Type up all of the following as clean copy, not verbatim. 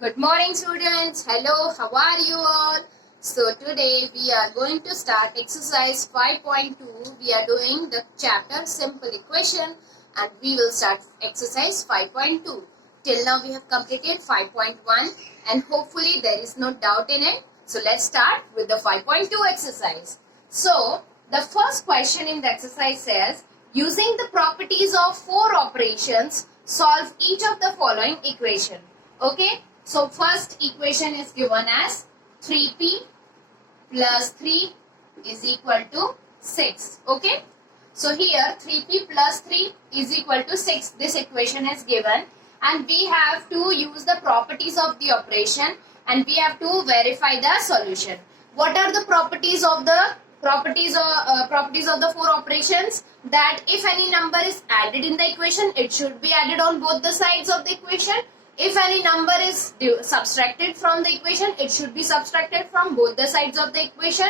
Good morning, students. Hello, how are you all? So today we are going to start exercise 5.2. We are doing the chapter simple equation and we will start exercise 5.2. Till now we have completed 5.1 and hopefully there is no doubt in it. So let's start with the 5.2 exercise. So the first question in the exercise says, using the properties of four operations, solve each of the following equation. Okay. So first equation is given as 3p plus 3 is equal to 6. Okay. So here 3p plus 3 is equal to 6. This equation is given and we have to use the properties of the operation and we have to verify the solution. What are the properties of the properties of the four operations? That if any number is added in the equation, it should be added on both the sides of the equation. If any number is subtracted from the equation, it should be subtracted from both the sides of the equation.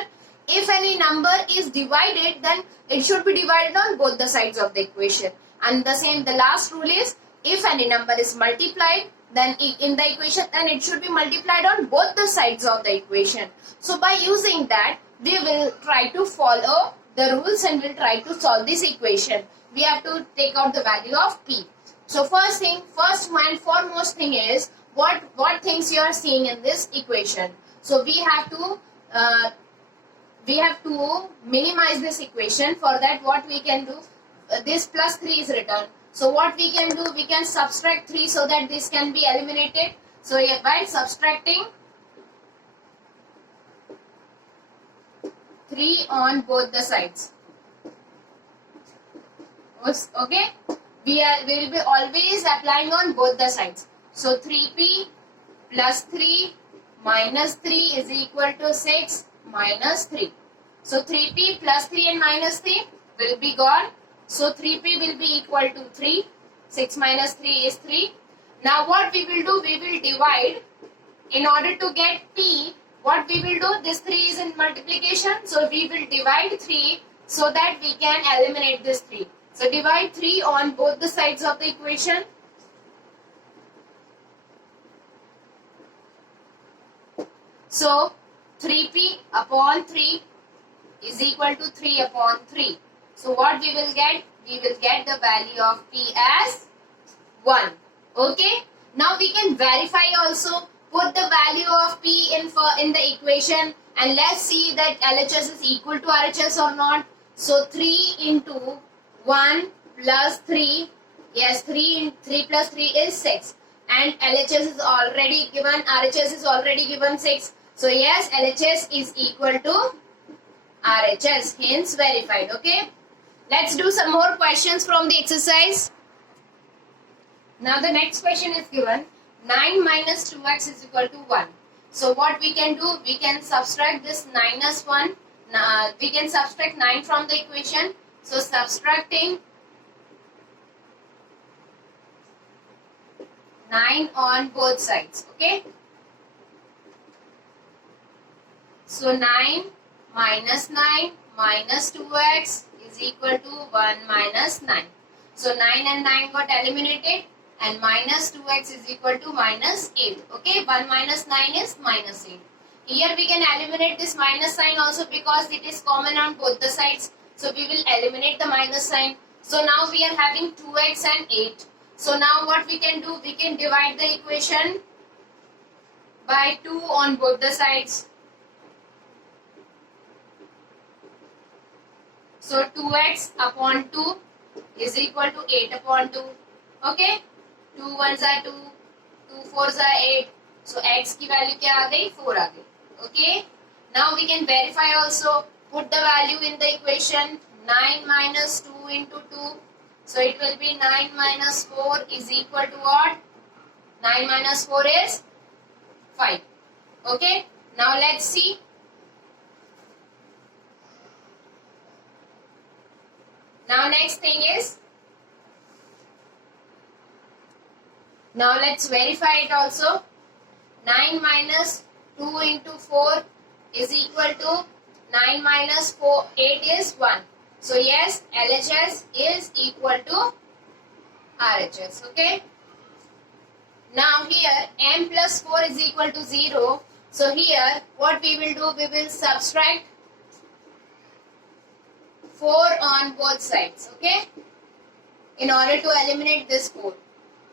If any number is divided, then it should be divided on both the sides of the equation. And the last rule is, if any number is multiplied, then in the equation, then it should be multiplied on both the sides of the equation. So by using that, we will try to follow the rules and will try to solve this equation. We have to take out the value of p. So first and foremost thing is what things you are seeing in this equation. So we have to minimize this equation. For that, what we can do, this plus 3 is written. So what we can do, we can subtract 3 so that this can be eliminated. So by subtracting 3 on both the sides. Okay. We will be always applying on both the sides. So 3p plus 3 minus 3 is equal to 6 minus 3. So 3p plus 3 and minus 3 will be gone. So 3p will be equal to 3. 6 minus 3 is 3. Now what we will do, we will divide. In order to get p, what we will do, this 3 is in multiplication. So we will divide 3 so that we can eliminate this 3. So divide 3 on both the sides of the equation. So 3p upon 3 is equal to 3 upon 3. So what we will get? We will get the value of p as 1. Okay. Now we can verify also. Put the value of p in the equation and let's see that LHS is equal to RHS or not. So 3 into 1 plus 3, yes, 3 plus 3 is 6 and LHS is already given, RHS is already given 6. So yes, LHS is equal to RHS, hence verified. Okay, let's do some more questions from the exercise. Now the next question is given, 9 minus 2x is equal to 1. So what we can do, we can subtract this minus 1, we can subtract 9 from the equation. So subtracting 9 on both sides. Okay. So 9 minus 9 minus 2x is equal to 1 minus 9. So 9 and 9 got eliminated and minus 2x is equal to minus 8. Okay. 1 minus 9 is minus 8. Here we can eliminate this minus sign also because it is common on both the sides. So we will eliminate the minus sign. So now we are having 2x and 8. So now what we can do, we can divide the equation by 2 on both the sides. So 2x upon 2 is equal to 8 upon 2. Okay. 2 ones are 2, 2 fours are 8. So x की value क्या आ गई? 4 आ गई. Okay. Now we can verify also. Put the value in the equation. 9 minus 2 into 2. So it will be 9 minus 4 is equal to what? 9 minus 4 is 5. Okay. Now let's see. Now next thing is, now let's verify it also. 9 minus 2 into 4 is equal to 9 minus 4, 8 is 1. So yes, LHS is equal to RHS. Okay. Now here m plus 4 is equal to 0. So here what we will do, we will subtract 4 on both sides, okay, in order to eliminate this 4.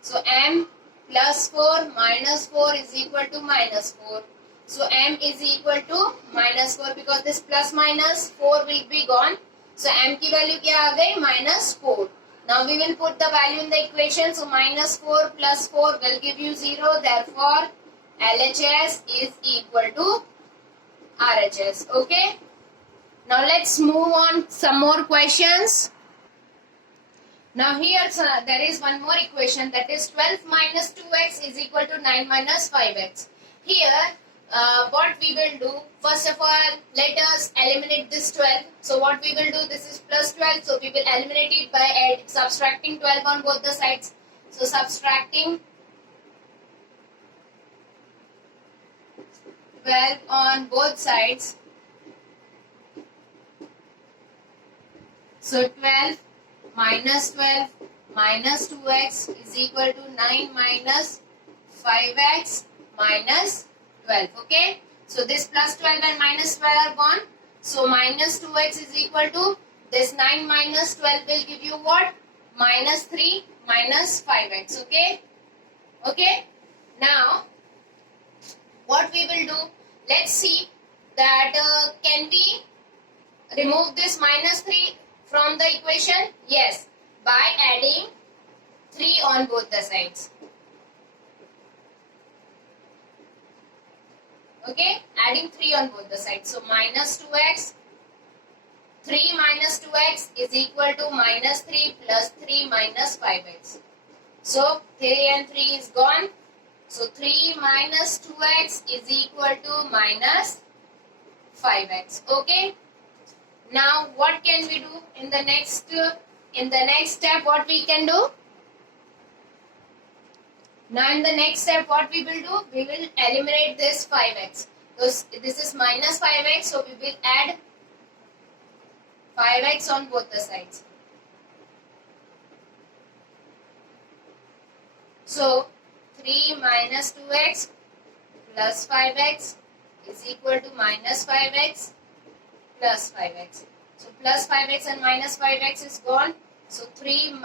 So m plus 4 minus 4 is equal to minus 4. So m is equal to minus 4 because this plus minus 4 will be gone. So m की value क्या आ गई? minus 4. Now we will put the value in the equation. So minus 4 plus 4 will give you 0. Therefore LHS is equal to RHS. Okay. Now let's move on some more questions. Now here there is one more equation, that is 12 minus 2x is equal to 9 minus 5x. Here what we will do, first of all let us eliminate this 12. So what we will do, this is plus 12, so we will eliminate it by subtracting 12 on both the sides. So subtracting 12 on both sides. So 12 minus 12 minus 2x is equal to 9 minus 5x minus 12. Okay. So this plus 12 and minus 12 are gone. So minus 2x is equal to this 9 minus 12 will give you what? Minus 3 minus 5x. Okay. Okay. Now what we will do? Let's see that can we remove this minus 3 from the equation? Yes, by adding 3 on both the sides. Okay, adding 3 on both the sides. So minus 2x, 3 minus 2x is equal to minus 3 plus 3 minus 5x. So 3 and 3 is gone. So 3 minus 2x is equal to minus 5x. Okay. Now what can we do in the next step? What we can do? Now in the next step what we will do? We will eliminate this 5x. So this is minus 5x, so we will add 5x on both the sides. So 3 minus 2x plus 5x is equal to minus 5x plus 5x. So plus 5x and minus 5x is gone. So 3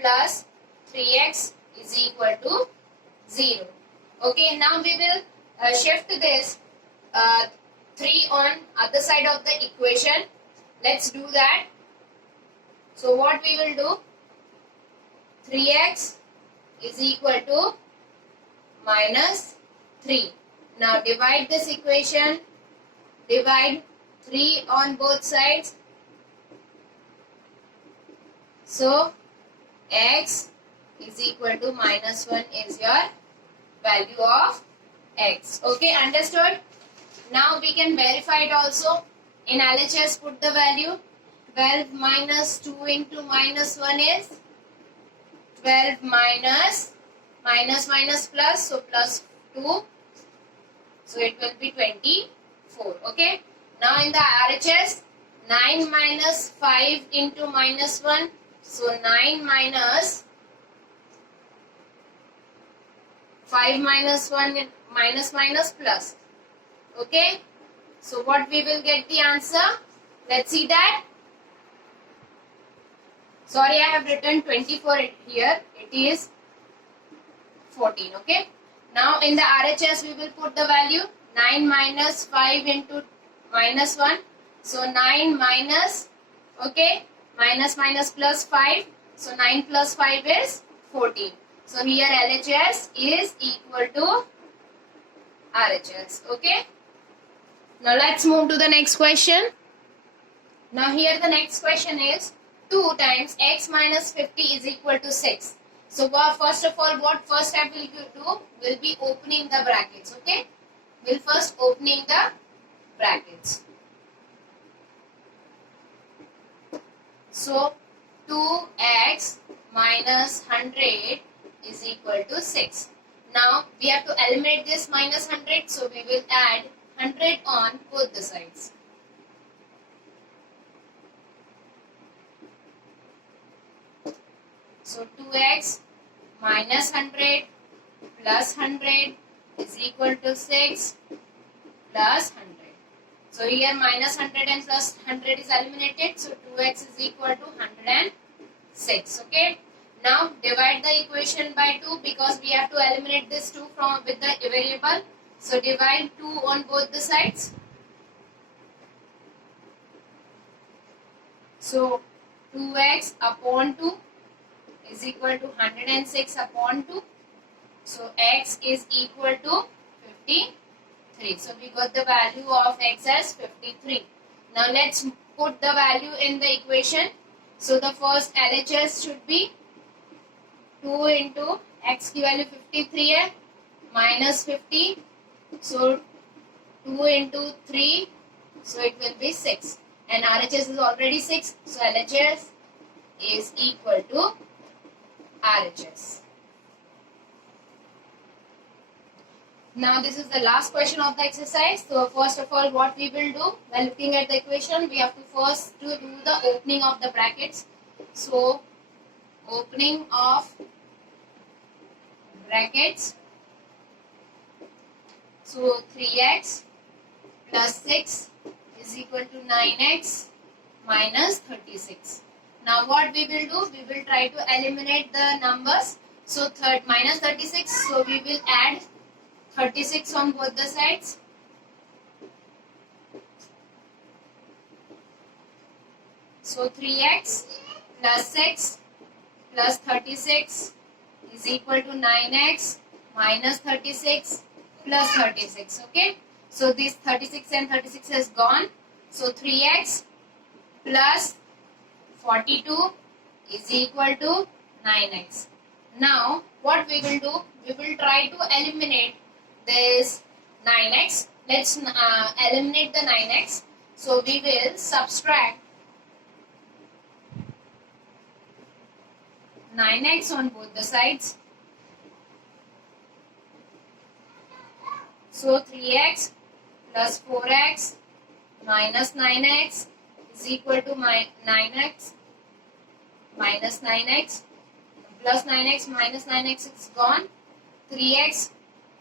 plus 3x is equal to 0. Okay, now we will shift this 3 on other side of the equation. Let's do that. So what we will do? 3x is equal to minus 3. Now divide this equation. Divide 3 on both sides. So x is equal to minus 1 is your value of x. Okay, understood? Now we can verify it also. In LHS put the value. 12 minus 2 into minus 1 is 12 minus plus, so plus 2. So it will be 24. Okay. Now in the RHS, 9 minus 5 into minus 1. So 9 minus 5 minus 1 minus plus. Okay. So what we will get the answer? Let's see that. Sorry, I have written 24 here. It is 14. Okay. Now in the RHS we will put the value 9 minus 5 into minus 1. So 9 minus, okay, minus plus 5. So 9 plus 5 is 14. So here LHS is equal to RHS. Okay. Now let's move to the next question. Now here the next question is 2 times x minus 50 is equal to 6. So first of all, what first step will you do? Will be opening the brackets. Okay. We'll first opening the brackets. So 2x minus 100 is equal to 6. Now we have to eliminate this minus 100. So we will add 100 on both the sides. So 2x minus 100 plus 100 is equal to 6 plus 100. So here minus 100 and plus 100 is eliminated. So 2x is equal to 106. Okay. Now divide the equation by 2 because we have to eliminate this 2 from with the variable. So divide 2 on both the sides. So 2x upon 2 is equal to 106 upon 2. So x is equal to 53. So we got the value of x as 53. Now let's put the value in the equation. So the first LHS should be 2 into x की value 53 है minus 50. So 2 into 3. So it will be 6. And RHS is already 6. So LHS is equal to RHS. Now this is the last question of the exercise. So first of all, what we will do while looking at the equation, we have to first do the opening of the brackets. So opening of brackets. So 3x plus 6 is equal to 9x minus 36. Now what we will do, we will try to eliminate the numbers. So minus 36, so we will add 36 on both the sides. So 3x plus 6 plus 36 is equal to 9x minus 36 plus 36. Okay. So this 36 and 36 has gone. So 3x plus 42 is equal to 9x. Now what we will do, we will try to eliminate this 9x. Let's eliminate the 9x. So we will subtract 9x on both the sides. So 3x plus 4x minus 9x is equal to 9x minus 9x plus 9x minus 9x is gone. 3x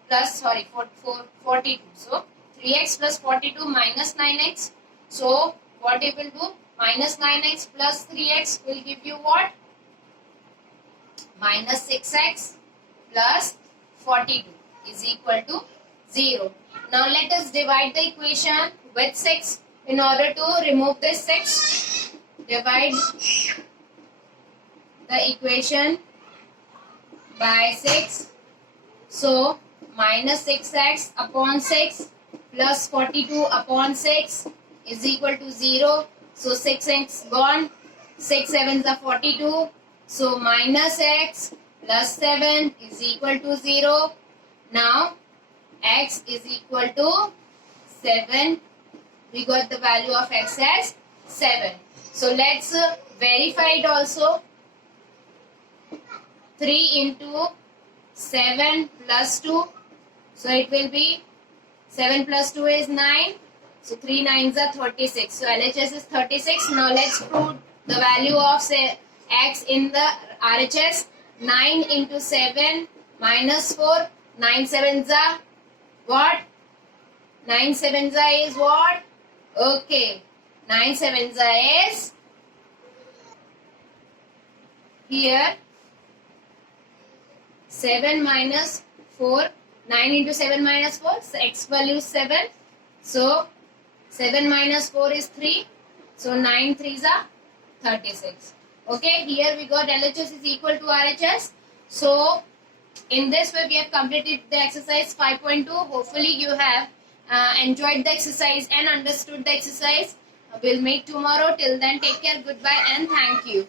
plus 42. So 3x plus 42 minus 9x. So what it will do? Minus 9x plus 3x will give you what? Minus 6x plus 42 is equal to 0. Now let us divide the equation with 6. In order to remove this 6, divide the equation by 6. So minus 6x upon 6 plus 42 upon 6 is equal to 0. So 6x gone. 6 sevens are 42. So minus x plus 7 is equal to 0. Now x is equal to 7. We got the value of x as 7. So let's verify it also. 3 into 7 plus 2. So it will be 7 plus 2 is 9. So 3 9s are 36. So LHS is 36. Now let's prove the value of x in the RHS. 9 into 7 minus 4. 9 7s are what? 9 7s are is what? Okay. 9 7s are is here 7 minus 4. 9 into 7 minus 4. So x value is 7. So 7 minus 4 is 3. So 9 3s are 36. Okay. Here we got LHS is equal to RHS. So in this way we have completed the exercise 5.2. Hopefully you have enjoyed the exercise and understood the exercise. We'll meet tomorrow. Till then, take care. Goodbye and thank you.